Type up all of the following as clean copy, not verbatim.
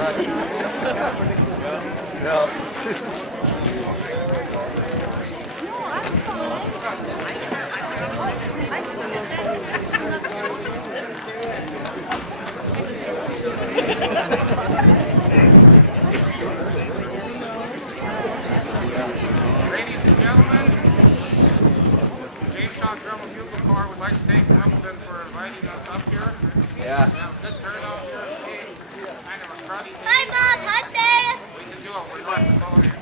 Ladies and gentlemen, Jamestown Drum and Bugle Corps would like to thank Wimbledon for inviting us up here. Yeah. We have a good turnout here today. Kind of a crowdy day. Hi, Mom. Hi, Dad. We can do it. We're going to follow here.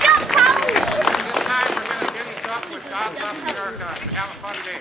Jump, Polly. This time we're going to finish up with God Bless America and have a fun day.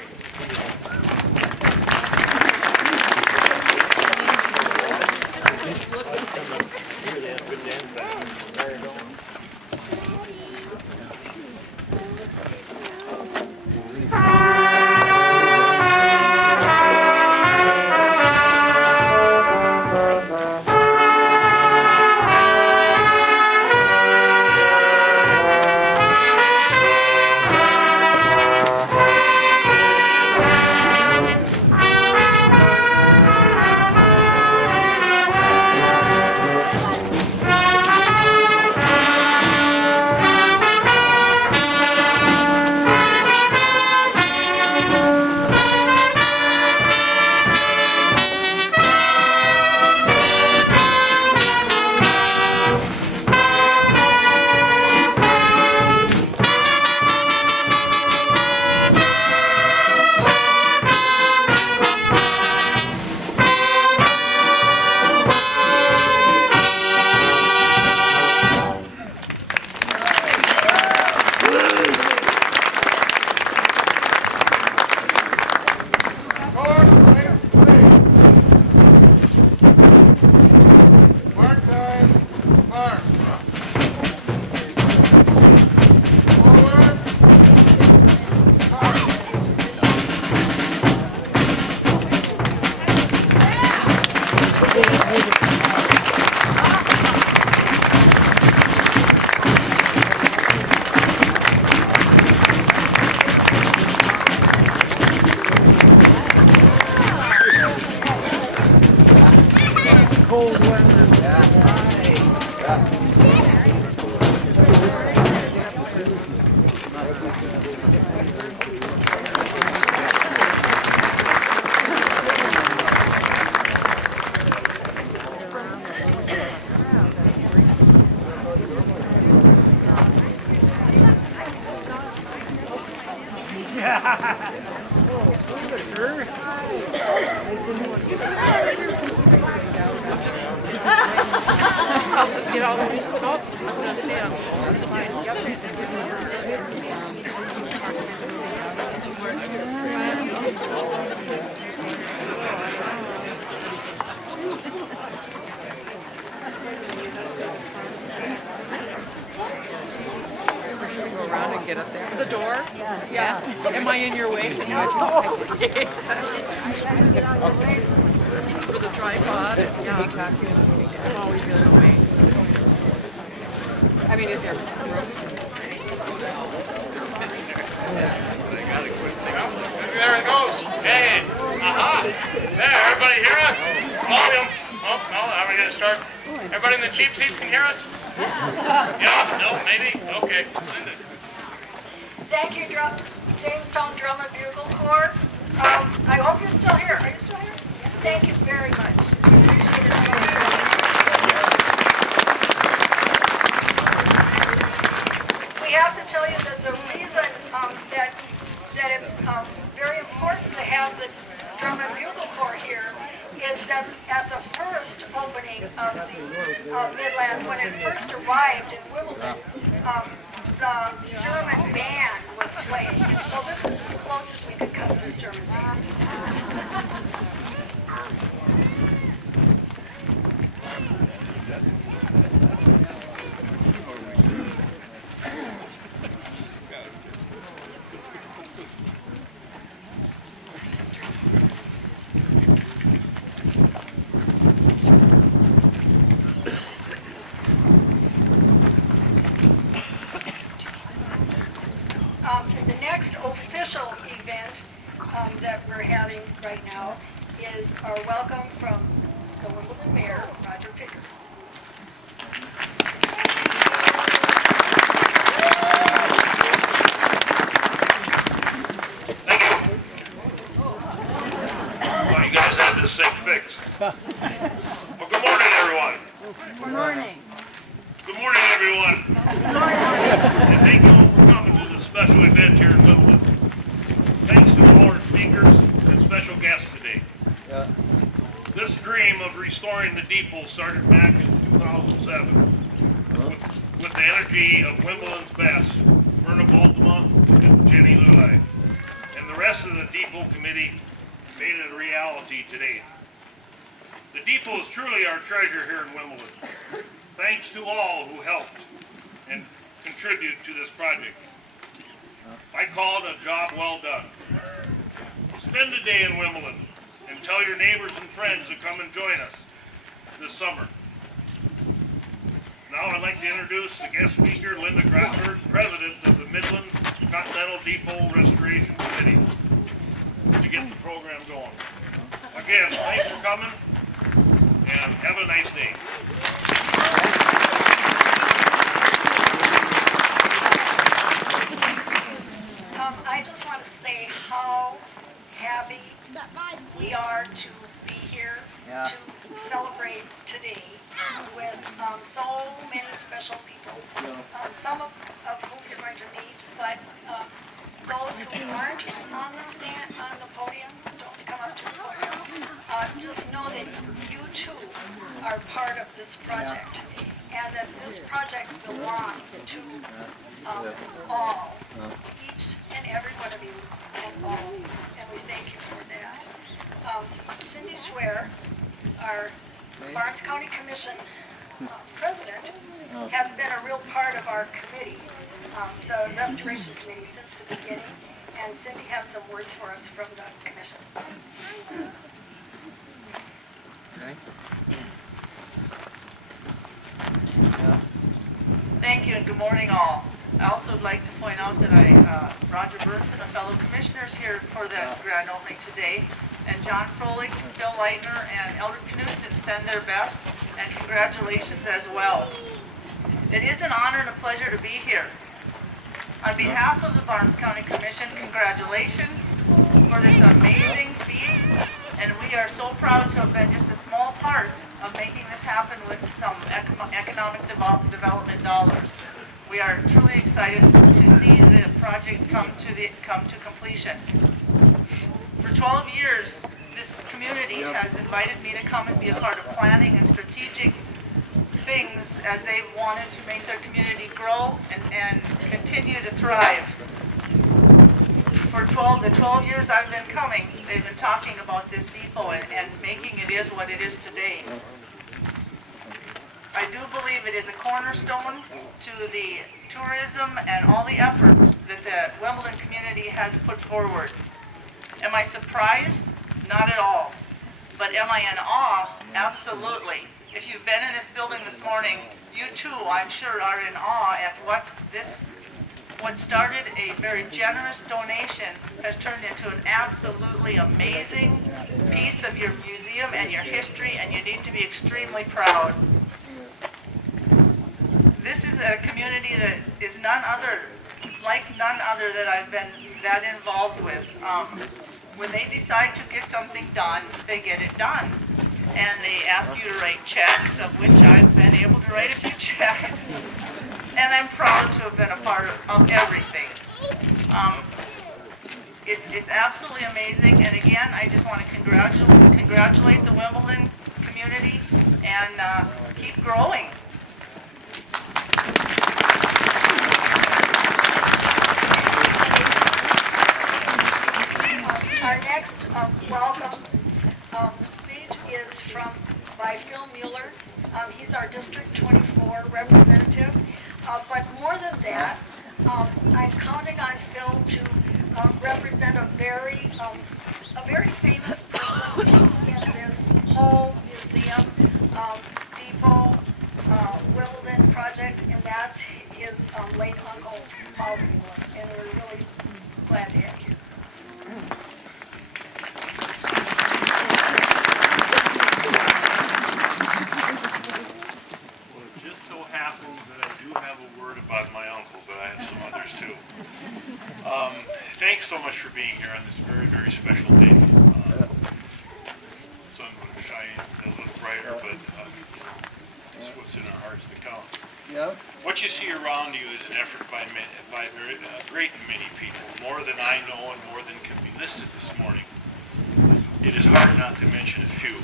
I'll just get all the way. Oh, I'm going to stand, so that's fine. Should we go around and get up there? The door? Yeah. Am I in your way? Can you for the tripod? Yeah. I'm always in the way. I mean, is there room? There it goes. Hey, aha. There, everybody hear us? Volume. Oh, no, are we going to start? Everybody in the cheap seats can hear us? Yeah, no, maybe? Okay. Thank you, Jamestown Drum and Bugle Corps. I hope you're still here. Are you still here? Thank you very much. We have to tell you that the reason that it's very important to have the Drum and Bugle Corps here is that at the first opening of the Midland, when it first arrived in Wimbledon, the German band was playing. So this is as close as we could come to the German band. The next official event that we're having right now is our welcome from the Wimbledon Mayor, Roger Picker. Thank you. Well, you guys had this thing fixed. Well, good morning, everyone. Good morning. Good morning, everyone. And thank you all for coming to this special event here in Midland. Thanks to all our speakers and special guests today. This dream of restoring the depot started back in 2007 with the energy of Wimbledon's best, Myrna Baltima and Jenny Lulay. And the rest of the depot committee made it a reality today. The depot is truly our treasure here in Wimbledon. Thanks to all who helped and contribute to this project. I call it a job well done. Spend a day in Wimbledon and tell your neighbors and friends to come and join us this summer. Now I'd like to introduce the guest speaker, Linda Grotberg, President of the Midland Continental Depot Restoration Committee, to get the program going. Again, thanks for coming and have a nice day. I just want to say how happy we are to be here to celebrate today with so many special people, some of whom you're going to meet, but those who aren't on the stand, on the podium, don't come up to the podium. Just know that you too are part of this project, and that this project belongs to all, each and every one of you involved, and we thank you for that. Cindy Schwer, our Barnes County Commission president, has been a real part of our committee, the Restoration Committee, since the beginning, and Cindy has some words for us from the commission. Thank you and good morning all. I also would like to point out that Roger Burns and the fellow commissioners here for the grand opening today, and John Froelich, Phil Leitner, and Elder Knudsen send their best and congratulations as well. It is an honor and a pleasure to be here. On behalf of the Barnes County Commission, congratulations for this amazing feat, and we are so proud to have been just a small part of making this happen with some economic development dollars. We are truly excited to see the project come to completion. For 12 years, this community has invited me to come and be a part of planning and strategic things as they wanted to make their community grow and continue to thrive. For the 12 years I've been coming, they've been talking about this depot and making it is what it is today. I do believe it is a cornerstone to the tourism and all the efforts that the Wimbledon community has put forward. Am I surprised? Not at all. But am I in awe? Absolutely. If you've been in this building this morning, you too, I'm sure, are in awe at what started a very generous donation has turned into an absolutely amazing piece of your museum and your history, and you need to be extremely proud. This is a community that is none other that I've been that involved with. When they decide to get something done, they get it done. And they ask you to write checks, of which I've been able to write a few checks. And I'm proud to have been a part of everything. It's absolutely amazing. And again, I just want to congratulate the Wimbledon community and keep growing. Our next welcome speech is by Phil Mueller. He's our District 24 representative. But more than that, I'm counting on Phil to represent a very famous person in this whole museum, depot, Wimbledon project, and that's his late uncle, Paul Mueller, and we're really glad to have you. but it's what's in our hearts that count. Yep. What you see around you is an effort by a great many people, more than I know and more than can be listed this morning. It is hard not to mention a few.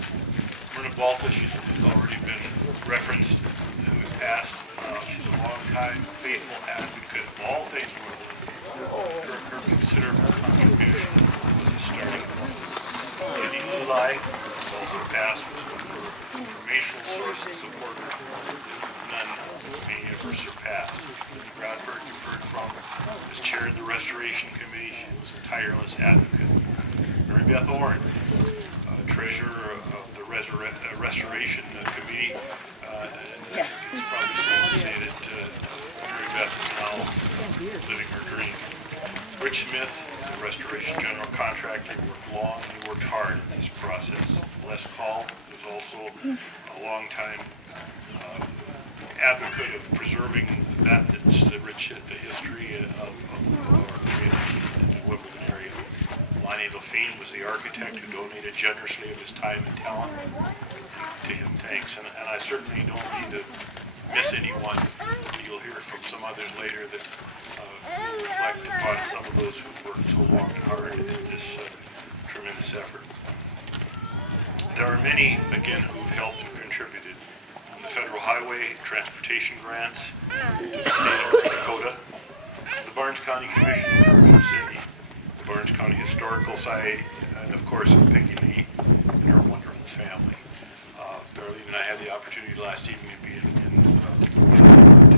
Myrna Balta, she's already been referenced, who has passed. She's a long-time faithful advocate of all things Wimbledon. Her considerable contribution was starting point. Cindy Lulai, who's also passed, was an informational source and supporter that none may ever surpass. Cindy Bradford, you've heard from, has chaired the Restoration Committee. She was a tireless advocate. Mary Beth Orrin, treasurer of the Restoration Committee, and it's probably safe to say that Mary Beth is now living her dream. Rich Smith, the Restoration General Contractor, worked long and he worked hard in this process. Les Call was also a long-time advocate of preserving that that's the rich history of our community in the Wimbledon area. Lonnie Delphine was the architect who donated generously of his time and talent. To him, thanks. And I certainly don't mean to miss anyone. You'll hear from some others later that reflect upon some of those who worked so long and hard in this tremendous effort. There are many, again, who've helped and contributed. From the federal highway transportation grants to the state of North Dakota, the Barnes County Commission, Cindy, the Barnes County Historical Society, and of course Peggy Lee and her wonderful family. Darlene and I had the opportunity last evening to be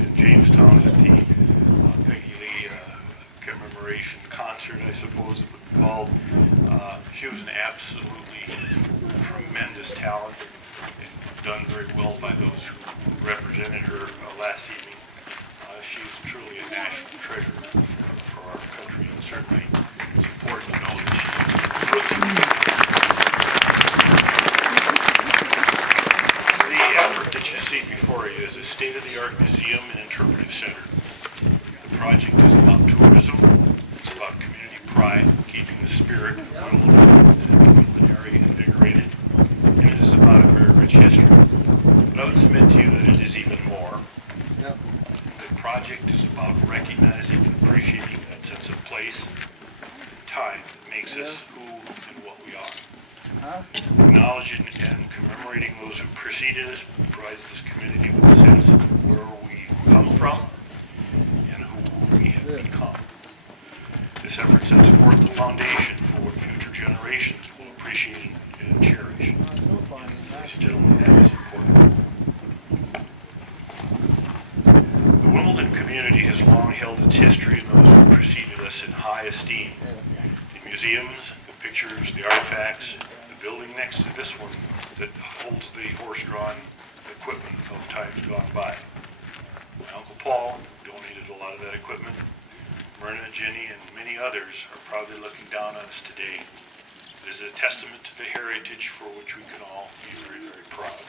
in Jamestown at the Peggy Lee commemoration concert, I suppose it would be called. She was an absolutely tremendous talent and done very well by those who represented her last evening. She's truly a national treasure for our country, and certainly it's important to know that she's the effort that you see before you is a state-of-the-art museum and interpretive center. The project is about tourism, it's about community pride, keeping the spirit of the Wimbledon area invigorated, and it is about a very rich history. But I would submit to you that it is even more. Yep. The project is about recognizing and appreciating that sense of place, time that makes us who and what we are. Acknowledging and commemorating those who preceded us provides this community with a sense of where we come from and who we have become. This effort sets forth the foundation for what future generations will appreciate and cherish. Ladies and gentlemen, that is important. The Wimbledon community has long held its history and those who preceded us in high esteem. The museums, the pictures, the artifacts, the building next to this one that holds the horse-drawn equipment of times gone by. My Uncle Paul donated a lot of that equipment. Myrna, Jenny, and many others are proudly looking down on us today. It is a testament to the heritage for which we can all be very, very proud.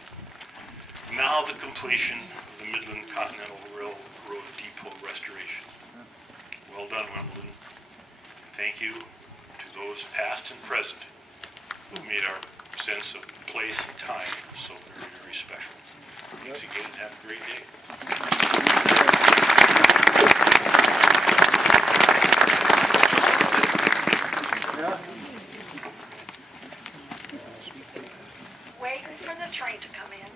Now the completion of the Midland Continental Railroad Depot restoration. Well done, Wimbledon. Thank you to those past and present who made our sense of place and time so very, very special. Thanks again and have a great day. Waiting for the train to come in.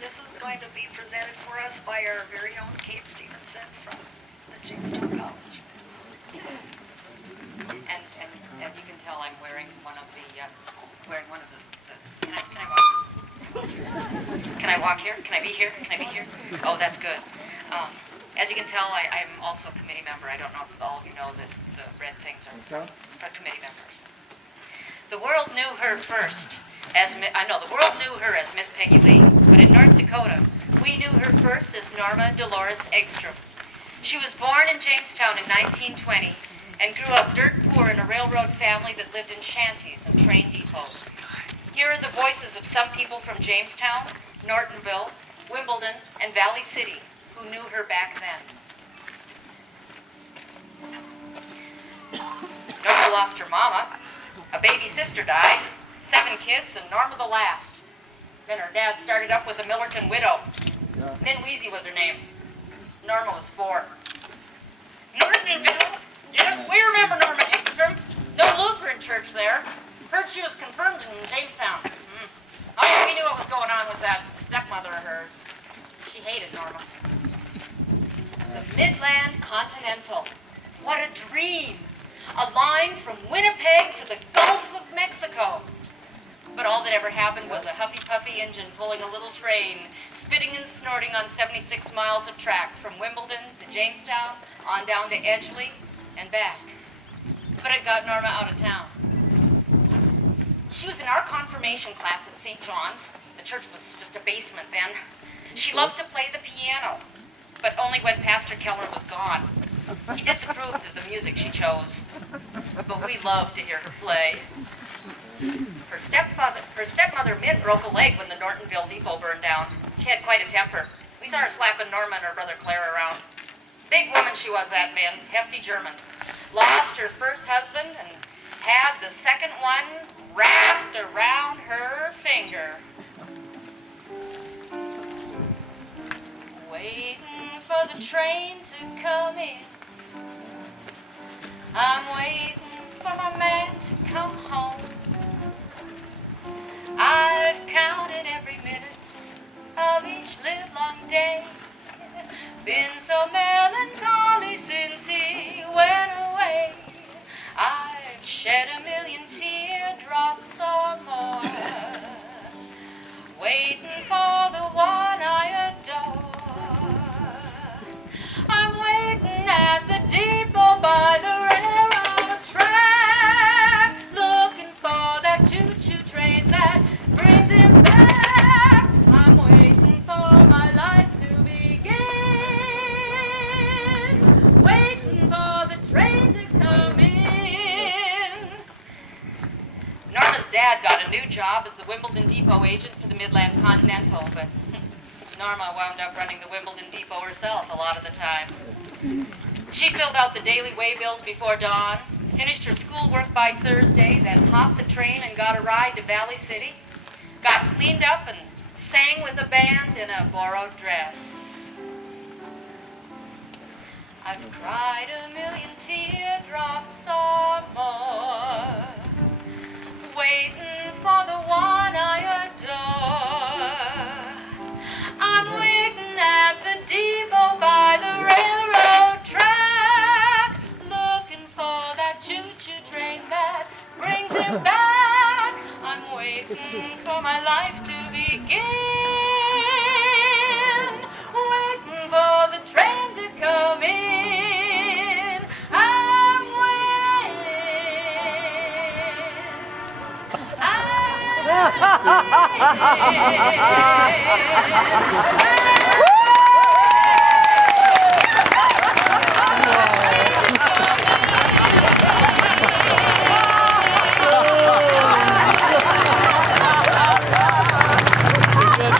This is going to be presented for us by our very own Kate Stevenson from the Jamestown College. And as you can tell, I'm wearing one of the can I walk? Can I walk here? Can I be here? Can I be here? Oh, that's good. As you can tell, I'm also a committee member. I don't know if all of you know that the red things are for committee members. The world knew her first as the world knew her as Miss Peggy Lee, but in North Dakota, we knew her first as Norma Dolores Eggstrom. She was born in Jamestown in 1920 and grew up dirt poor in a railroad family that lived in shanties and train depots. Here are the voices of some people from Jamestown, Nortonville, Wimbledon, and Valley City who knew her back then. Norma lost her mama, a baby sister died, 7 kids, and Norma the last. Then her dad started up with a Millerton widow. Min Wheezy was her name. Norma was 4. Millertonville? Yes, we remember Norma Engstrom. No Lutheran church there. Heard she was confirmed in Jamestown. Oh, we knew what was going on with that stepmother of hers. She hated Norma. The Midland Continental. What a dream! A line from Winnipeg to the Gulf of Mexico. But all that ever happened was a huffy-puffy engine pulling a little train, spitting and snorting on 76 miles of track from Wimbledon to Jamestown, on down to Edgeley, and back. But it got Norma out of town. She was in our confirmation class at St. John's. The church was just a basement then. She loved to play the piano, but only when Pastor Keller was gone. He disapproved of the music she chose, but we loved to hear her play. Her stepmother Min broke a leg when the Nortonville depot burned down. She had quite a temper. We saw her slapping Norma and her brother Claire around. Big woman she was, that Min, hefty German. Lost her first husband and had the second one wrapped around her finger. Waiting for the train to come in. I'm waiting for my man to come home. I've counted every minute of each livelong day. Been so melancholy since he went away. I've shed a million teardrops or more, waiting for the one I adore. I'm waiting at the depot by the railroad track, looking for that choo-choo train that brings him back. I'm waiting for my life to begin, waiting for the train to come in. Norma's dad got a new job as the Wimbledon depot agent for the Midland Continental, but Norma wound up running the Wimbledon depot herself a lot of the time. She filled out the daily waybills before dawn, finished her schoolwork by Thursday, then hopped the train and got a ride to Valley City, got cleaned up and sang with a band in a borrowed dress. I've cried a million teardrops or more, waiting for the one I adore. I'm waiting at the depot by the railroad track, looking for that choo-choo train that brings him back. I'm waiting for my life to begin, waiting for the train to come in. I'm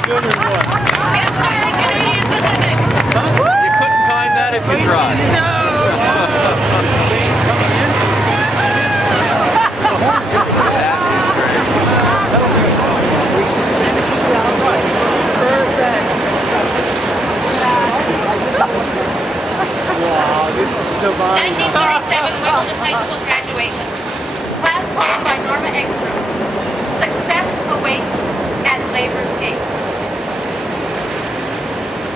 Good or what? You couldn't time that if you tried. Wow, this is divine. 1947 Wimbledon High School graduation. Class formed by Norma Engstrom. Success awaits at labor's gate.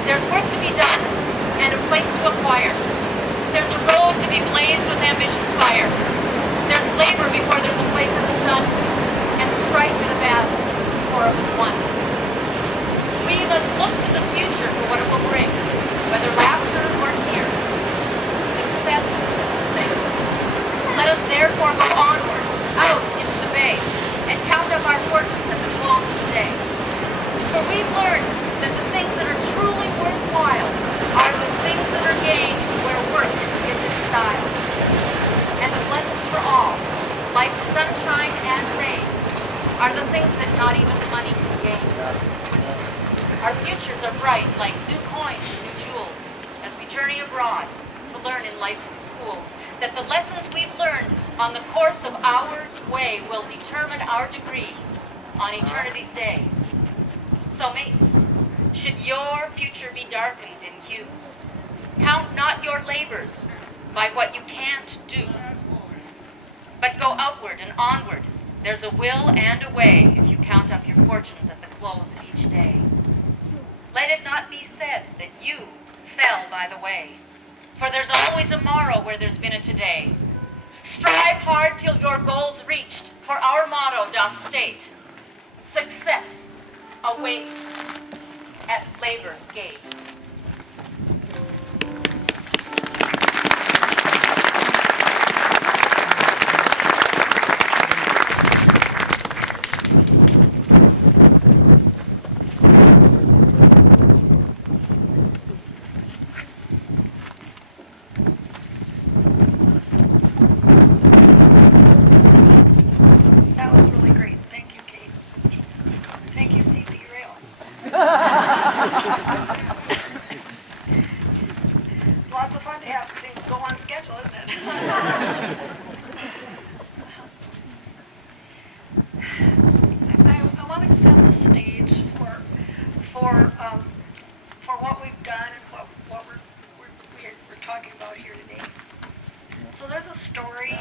There's work to be done and a place to acquire. There's a road to be blazed with ambition's fire. There's labor before there's a place in the sun, and strife in a battle before it was won. We must look to the future for what it will bring, whether laughter or tears. Success is the thing. Let us therefore go onward, out into the bay, and count up our fortunes at the close of the day. For we've learned that the things that are truly worthwhile are the things that are gained where work is in style. And the blessings for all, life's sunshine and rain, are the things that not even money can gain. Our futures are bright like new coins and new jewels as we journey abroad to learn in life's schools that the lessons we've learned on the course of our way will determine our degree on eternity's day. So mates, should your future be darkened in hue, count not your labors by what you can't do, but go outward and onward. There's a will and a way if you count up your fortunes at the close of each day. Let it not be said that you fell by the way, for there's always a morrow where there's been a today. Strive hard till your goal's reached, for our motto doth state, success awaits at labor's gate. That was really great. Thank you, Kate. Thank you, CP Rail. It's lots of fun to have things go on schedule, isn't it? I want to set the stage for what we've done and what we're talking about here today. So there's a story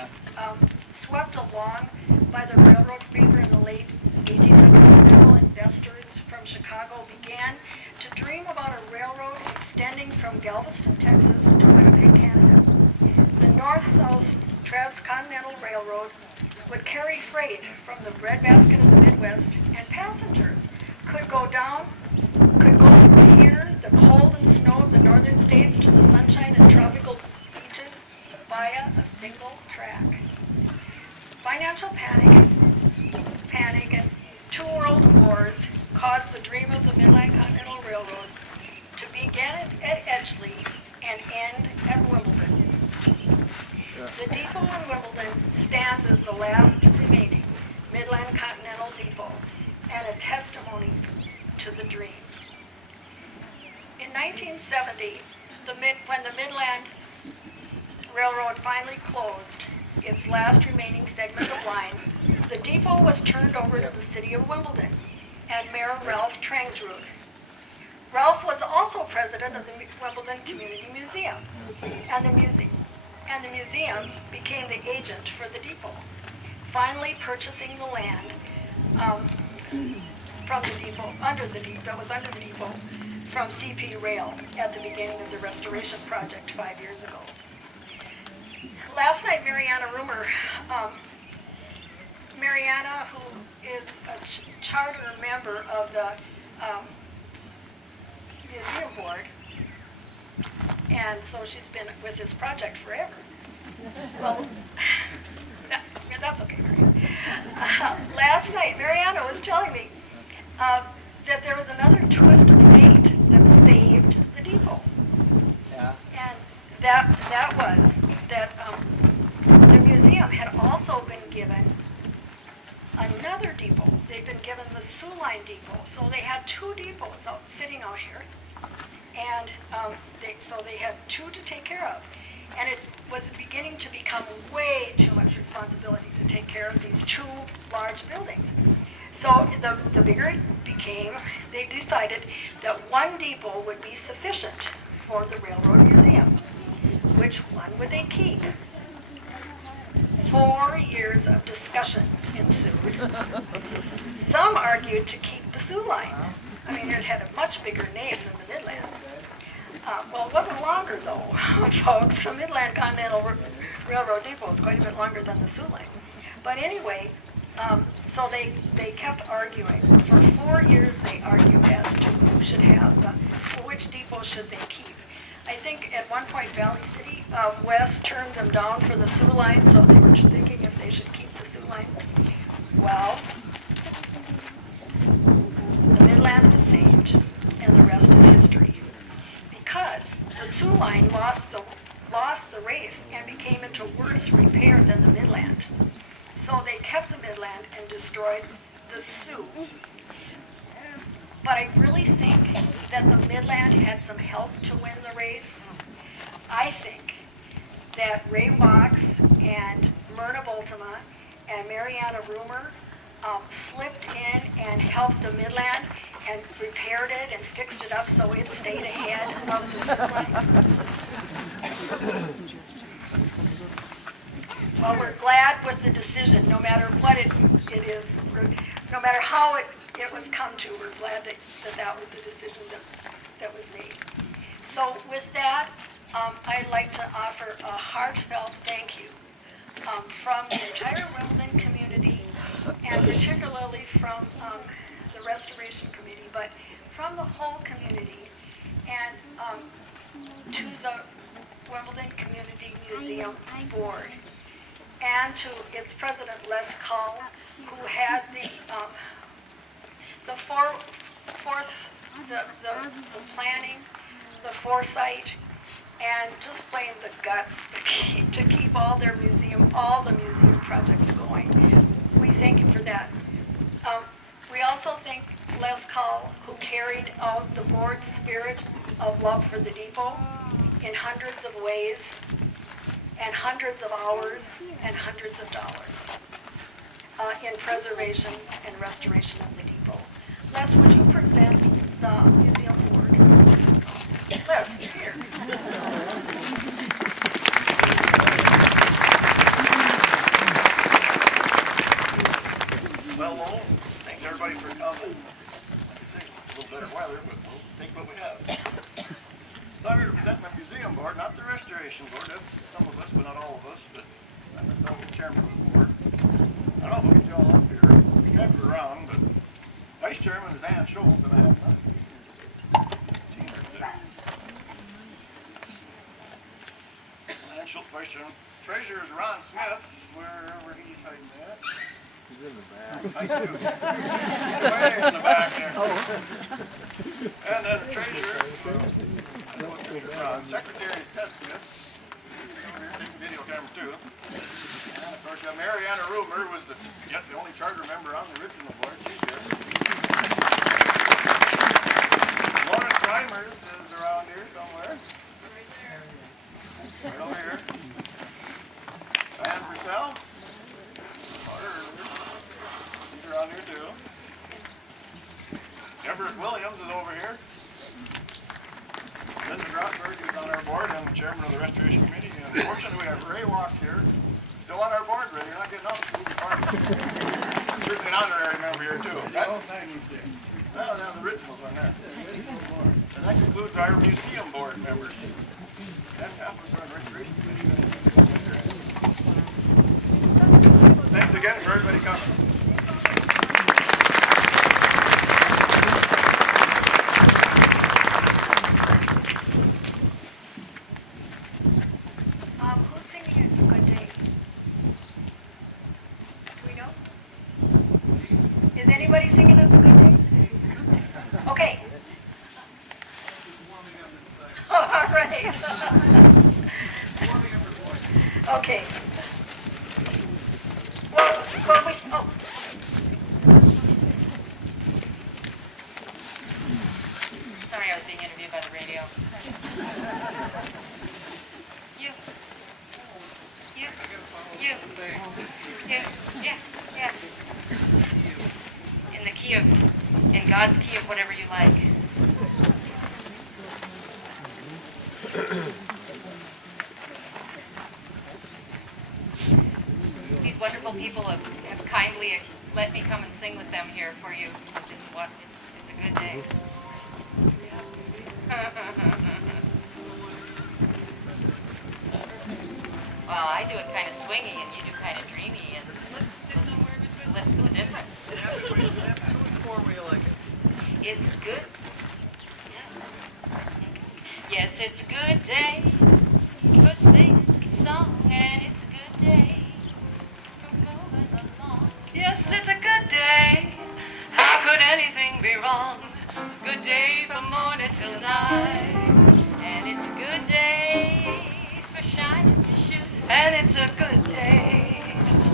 swept along by the railroad fever in the late 1800s. Several investors from Chicago began to dream about a railroad extending from Galveston, Texas to Winnipeg, Canada. The North-South Transcontinental Railroad would carry freight from the breadbasket of the Midwest, and passengers could go from here, the cold and snow of the northern states, to the sunshine and tropical beaches via a single track. Financial panic and two world wars caused the dream of the Midland Continental Railroad to begin at Edgeley and end at Wimbledon. The depot in Wimbledon stands as the last remaining Midland Continental depot and a testimony to the dream. In 1970, when the Midland Railroad finally closed its last remaining segment of line, the depot was turned over to the city of Wimbledon and Mayor Ralph Trangsrud. Ralph was also president of the Wimbledon Community Museum, and the museum became the agent for the depot, finally purchasing the land from the depot, under the depot, from CP Rail at the beginning of the restoration project 5 years ago. Last night, Mariana Rumer, Mariana, who is a charter member of the museum board, and so she's been with this project forever. Well, that's okay, Mariana. Last night, Mariana was telling me that there was another twist of fate that saved the depot. Yeah. And that was that the museum had also been given another depot. They've been given the Sioux Line depot. So they had two depots sitting out here. And so they had two to take care of. And it was beginning to become way too much responsibility to take care of these two large buildings. So the bigger it became, they decided that one depot would be sufficient for the Railroad Museum. Which one would they keep? 4 years of discussion ensued. Some argued to keep the Sioux Line. I mean, it had a much bigger name than the Midland. Well, it wasn't longer though, folks. The Midland Continental Railroad Depot was quite a bit longer than the Sioux Line. But anyway, so they kept arguing. For 4 years they argued as to who should have which depot should they keep. I think at one point Valley City West turned them down for the Sioux Line, so they were thinking if they should keep the Sioux Line. Well, the Midland was saved, and the rest is history. Because the Sioux Line lost the race and became into worse repair than the Midland. So they kept the Midland and destroyed the Sioux. But I really think that the Midland had some help to win the race. I think that Ray Box and Myrna Boltema and Mariana Rumer slipped in and helped the Midland, and repaired it and fixed it up so it stayed ahead of the supply. Well, we're glad with the decision, no matter what it is, no matter how it was come to, we're glad that was the decision that was made. So with that, I'd like to offer a heartfelt thank you from the entire Wimbledon community, and particularly from the Restoration Committee, but from the whole community, and to the Wimbledon Community Museum Board, and to its president, Les Cull, who had the planning, the foresight, and just plain the guts to keep all the museum projects going. We thank you for that. We also thank Les Cull, who carried out the board's spirit of love for the depot in hundreds of ways, and hundreds of hours, and hundreds of dollars in preservation and restoration of the depot. Les, would you present the museum board? Les, you're here. Well, thanks everybody for coming. Like I say, it's a little better weather, but we'll take what we have. So I'm here to present my museum board, not the restoration board. That's some of us, but not all of us. But I'm myself the chairman of the board. I don't know if we get you all up here. We have you around, but vice chairman is Ann Scholes, and I have none. Ann Scholes, vice chairman. Treasurer is Ron Smith. Wherever he's hiding at. He's in the back. Thank you. Way in the back there. And then the treasurer, Secretary Ted Smith. Over here taking video camera too. And of course, Mariana Rumer was the only charter member on the original board. She's here. Lawrence Reimers is around here somewhere. Right over here. Van Purcell. He's around here too. Everett Williams is over here. Linda Grotberg is on our board and the chairman of the Restoration Committee. And unfortunately, we have Ray Walks here. Still on our board, Ray. You're not getting off the movie party. Certainly an honorary member here too. Well, the originals on there. And that concludes our museum board members. And half of us are on the Restoration Committee. Thanks again for everybody coming. Who's singing It's a Good Day? Do we know? Is anybody singing It's a Good Day? Okay. All right. Okay. Well, Sorry, I was being interviewed by the radio. You. Yeah. In God's key of whatever you like. These wonderful people have kindly let me come and sing with them here for you. It's a good day. Well, I do it kind of swingy and you do kind of dreamy, and let's do somewhere between. Let's do a difference. Snap 2 and 4 where you like it. It's good. Yes, it's a good day for singing a song, and it's a good day for moving along. Yes, it's a good day. How could anything be wrong? A good day from morning till night. And it's a good day for shining your shoes. And it's a good day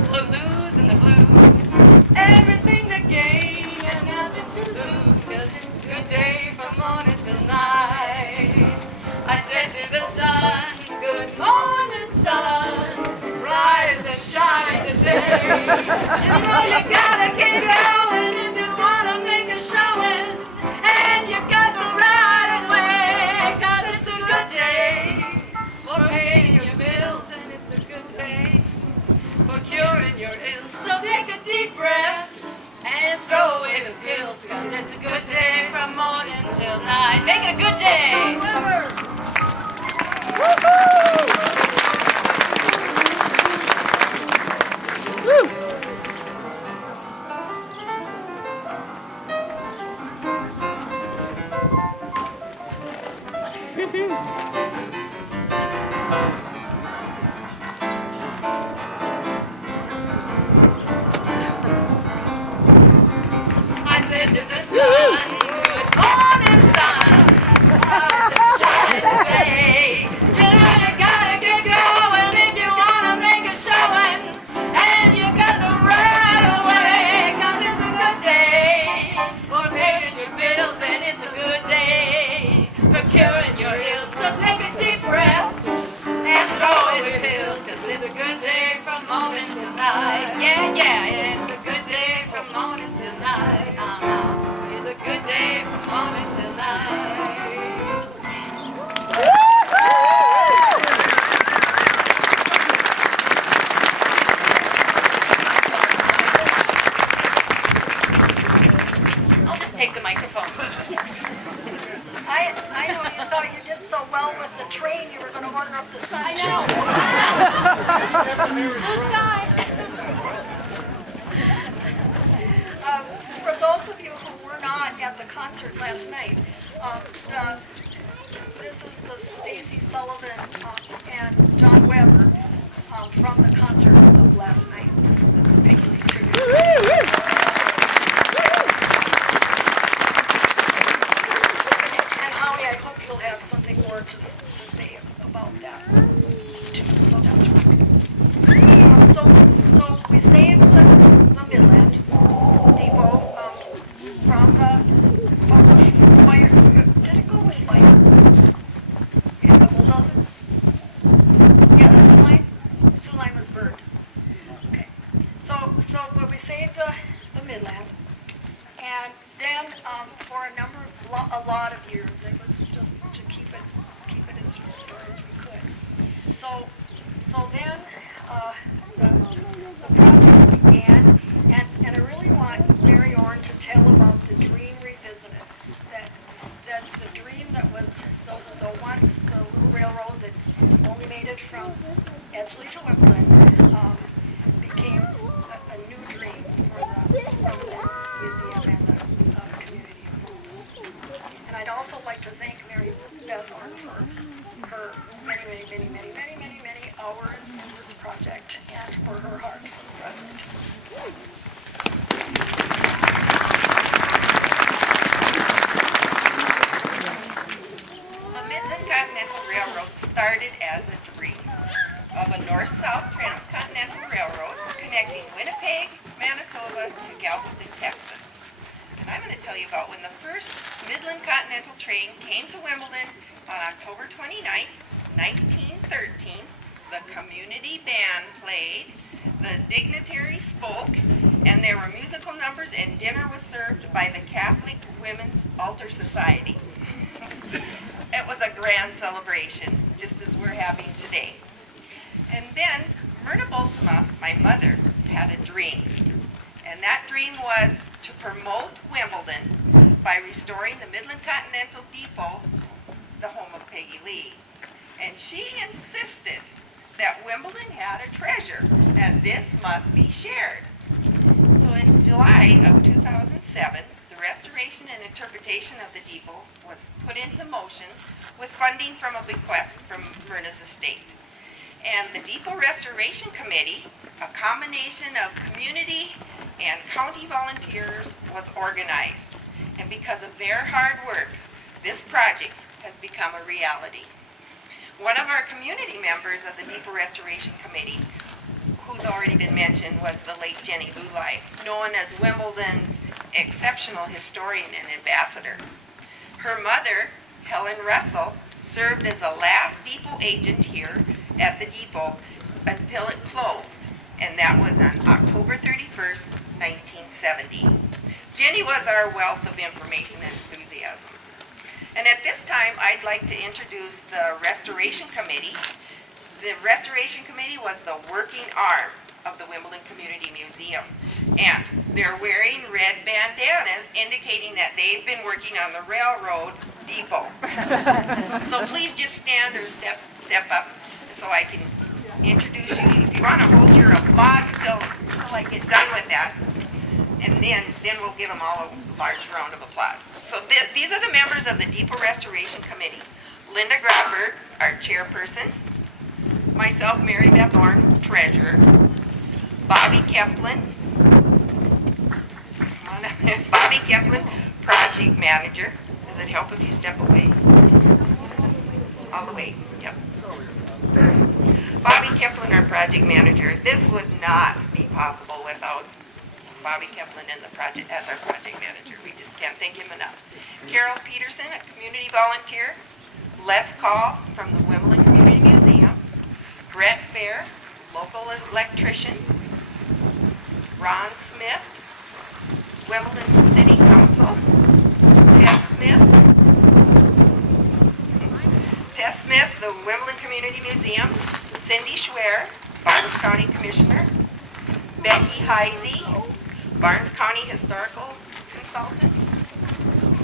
for losing the blues. Everything to gain and nothing to lose. 'Cause it's a good day from morning till night. I said to the sun, good morning, sun. Rise and shine today. And you know you gotta keep going if you wanna make a showing. till 9. Make it a good day. I said to the sun, good morning, sun. Shine away. You know you gotta get going if you wanna make a showing, and you got to right away, 'cause it's a good day for paying your bills, and it's a good day for curing your ills. So take a deep breath and throw in your pills, 'cause it's a good day from morning till night. Yeah, yeah, it's a good day from morning till night. It's a good day from morning till night. I'll just take the microphone. I know you thought you did so well with the train, you were going to order up the sun. I know. Blue sky. For those of you who were not at the concert last night, this is the Stacy Sullivan and John Weber from the concert of last night. Peggy contributed. And Holly, I hope you'll have something more to say about that too. So that's right. So we saved the Midland depot from the fire. Did it go with fire? In the bulldozer? Yeah, the Sioux line? Sioux line was burned. Okay. So but we saved the Midland, and then for a lot of years, it was just to keep it as restored as we could. So then the project began, and I really want Mary Orr to tell about the dream revisited. That the dream that was the once the little railroad that only made it from Edgeley to Wimbledon became a new dream for the museum and the community. And I'd also like to thank Mary Beth Orr for her many hours in this project and for her heart for the project. The Midland Continental Railroad started as a dream of a north-south transcontinental railroad connecting Winnipeg, Manitoba to Galveston, Texas. And I'm going to tell you about when the first Midland Continental train came to Wimbledon on October 29th, 1913. The community band played, the dignitaries spoke, and there were musical numbers, and dinner was served by the Catholic Women's Altar Society. It was a grand celebration, just as we're having today. And then Myrna Boltzema, my mother, had a dream. And that dream was to promote Wimbledon by restoring the Midland Continental Depot, the home of Peggy Lee. And she insisted that Wimbledon had a treasure, and this must be shared. So in July of 2007, the restoration and interpretation of the depot was put into motion with funding from a bequest from Myrna's estate. And the Depot Restoration Committee, a combination of community and county volunteers, was organized. And because of their hard work, this project has become a reality. One of our community members of the Depot Restoration Committee, who's already been mentioned, was the late Jenny Lulai, known as Wimbledon's exceptional historian and ambassador. Her mother, Helen Russell, served as a last depot agent here at the depot until it closed, and that was on October 31st, 1970. Jenny was our wealth of information and enthusiasm. And at this time, I'd like to introduce the Restoration Committee. The Restoration Committee was the working arm of the Wimbledon Community Museum. And they're wearing red bandanas indicating that they've been working on the railroad depot. So please just stand or step up so I can introduce you. If you want to hold your applause till I get done with that, and then we'll give them all a large round of applause. So these are the members of the Depot Restoration Committee. Linda Grabberg, our chairperson. Myself, Mary Beth Orn, treasurer. Bobby Keplin. Bobby Keplin, project manager. Does it help if you step away? All the way, yep. Bobby Keplin, our project manager. This would not be possible without Bobby Keplin in the project as our project manager. We just can't thank him enough. Carol Peterson, a community volunteer. Les Call from the Wimbledon Community Museum. Brett Fair, local electrician. Ron Smith, Wimbledon City Council. Tess Smith, the Wimbledon Community Museum. Cindy Schwer, Barnes County Commissioner. Becky Heisey, Barnes County Historical Consultant.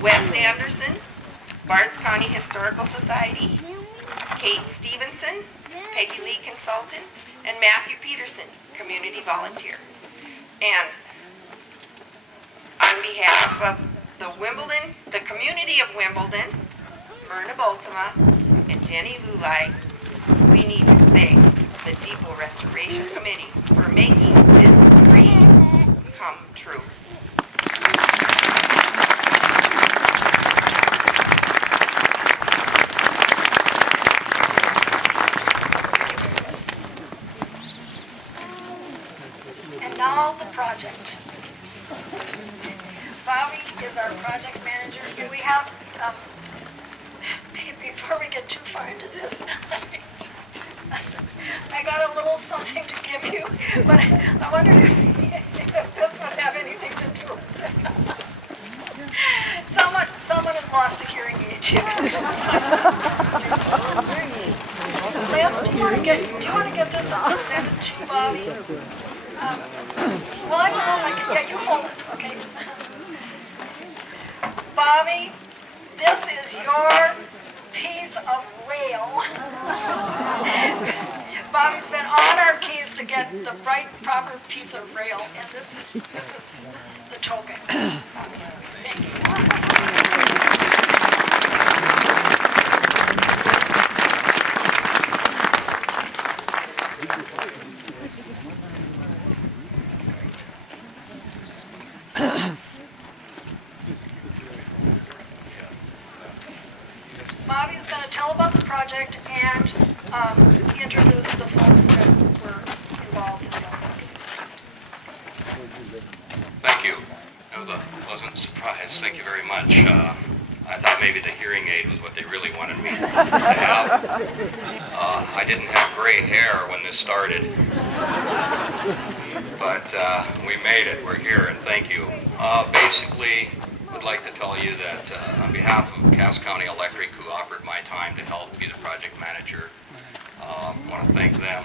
Wes Anderson, Barnes County Historical Society. Kate Stevenson, Peggy Lee Consultant. And Matthew Peterson, Community Volunteer. And on behalf of the community of Wimbledon, Myrna Boltema, and Jenny Lulai, we need to thank the Depot Restoration Committee for making this dream come true. And now the project. Bobby is our project manager, and we have, before we get too far into this, I got a little something to give you, but I wonder if this would have anything to do with it. Someone has lost a hearing aid. Liz, do you want to get this off? Send it to Bobby. Well, I don't know if I can get you hold it, okay? Bobby, this is your piece of rail. Bobby's been on our keys to get the right, proper piece of rail, and this is the token. Thank you. Bobby's going to tell about the project and introduce the folks that were involved in this. Thank you. That was a pleasant surprise. Thank you very much. I thought maybe the hearing aid was what they really wanted me to have. I didn't have gray hair when this started, but we made it. We're here, and thank you. Basically, would like to tell you that on behalf of Cass County Electric, who offered my time to help be the project manager, I want to thank them,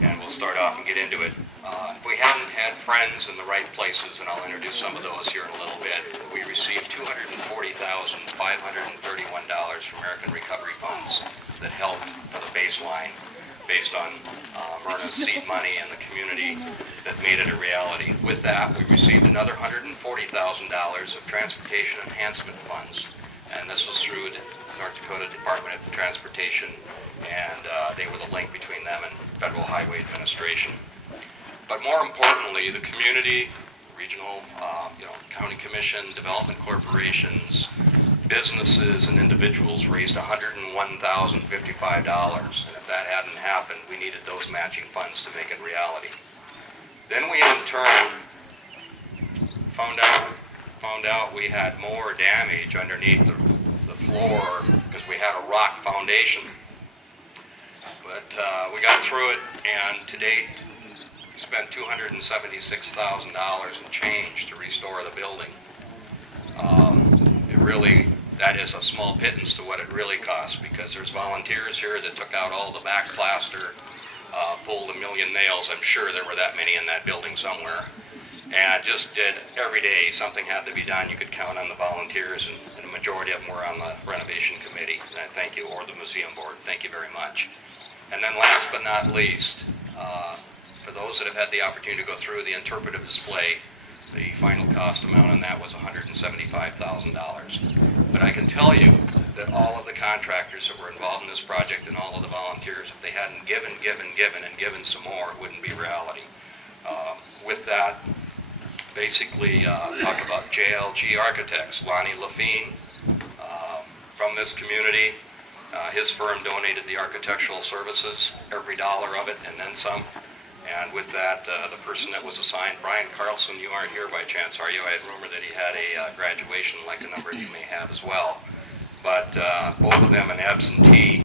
and we'll start off and get into it. If we hadn't had friends in the right places, and I'll introduce some of those here in a little bit, we received $240,531 from American Recovery Funds that helped for the baseline, based on Myrna's seed money and the community that made it a reality. With that, we received another $140,000 of transportation enhancement funds, and this was through the North Dakota Department of Transportation, and they were the link between them and Federal Highway Administration. But more importantly, the community, regional, county commission, development corporations, businesses and individuals raised $101,055, and if that hadn't happened, we needed those matching funds to make it reality. Then we in turn found out we had more damage underneath the floor because we had a rock foundation. But we got through it, and to date we spent $276,000 and change to restore the building. That is a small pittance to what it really costs, because there's volunteers here that took out all the back plaster. pulled a million nails. I'm sure there were that many in that building somewhere. And just did every day, something had to be done. You could count on the volunteers, and the majority of them were on the renovation committee. And I thank you, or the museum board. Thank you very much. And then last but not least, for those that have had the opportunity to go through the interpretive display, the final cost amount on that was $175,000. But I can tell you that all of the contractors that were involved in this project and all of the volunteers, if they hadn't given some more, it wouldn't be reality. With that, basically talk about JLG Architects, Lonnie Lafine, from this community. His firm donated the architectural services, every dollar of it, and then some. And with that, the person that was assigned, Brian Carlson, you aren't here by chance, are you? I had rumor that he had a graduation like a number of you may have as well. But both of them an absentee.